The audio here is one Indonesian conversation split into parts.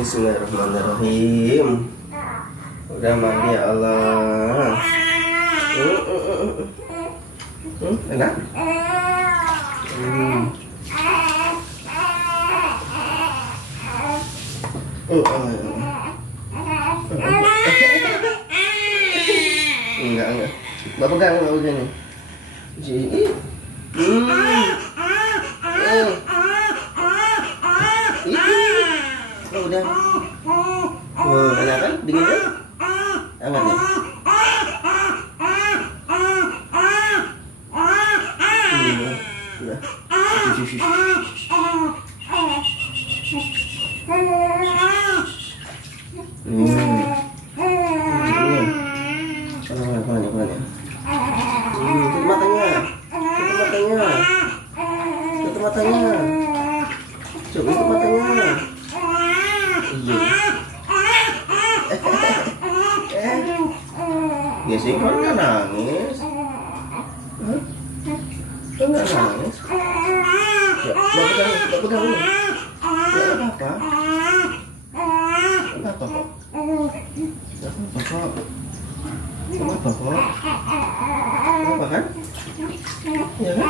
Bismillahirrahmanirrahim. Udah mandi ya Allah. Enak? Enggak. Bapak pegang begini. Udah. Enak kan? Dingin kan? Hangat ya? Udah. Tutup matanya. Coba tutup matanya. Iya. Biasanya kan nggak nangis. Kan nggak nangis. Nggak pegang ini. Nggak apa-apa. Nggak apa-apa kok. Nggak apa-apa kok. Nggak apa-apa kok. Nggak apa kan? Iya kan?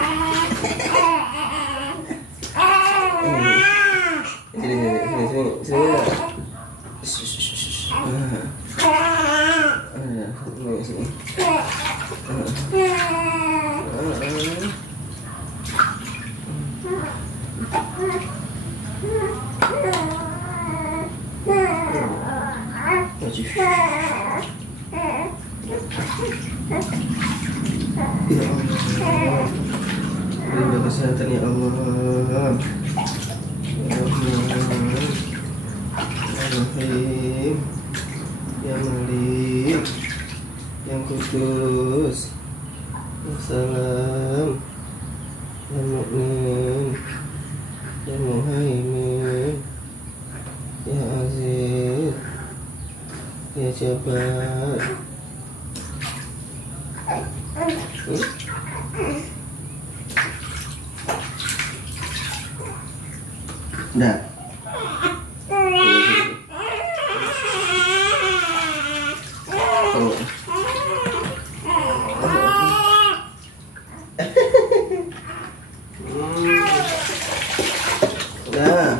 Ya Allah, beri kesehatan ya Allah. Rahim, ya Malik, yang kudus, ya Salam, ya Mu'min, ya Muhaimin, ya Aziz, ya Jabbar. Dah. Dah.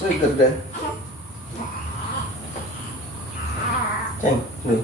Seger deh. Ceng, nih.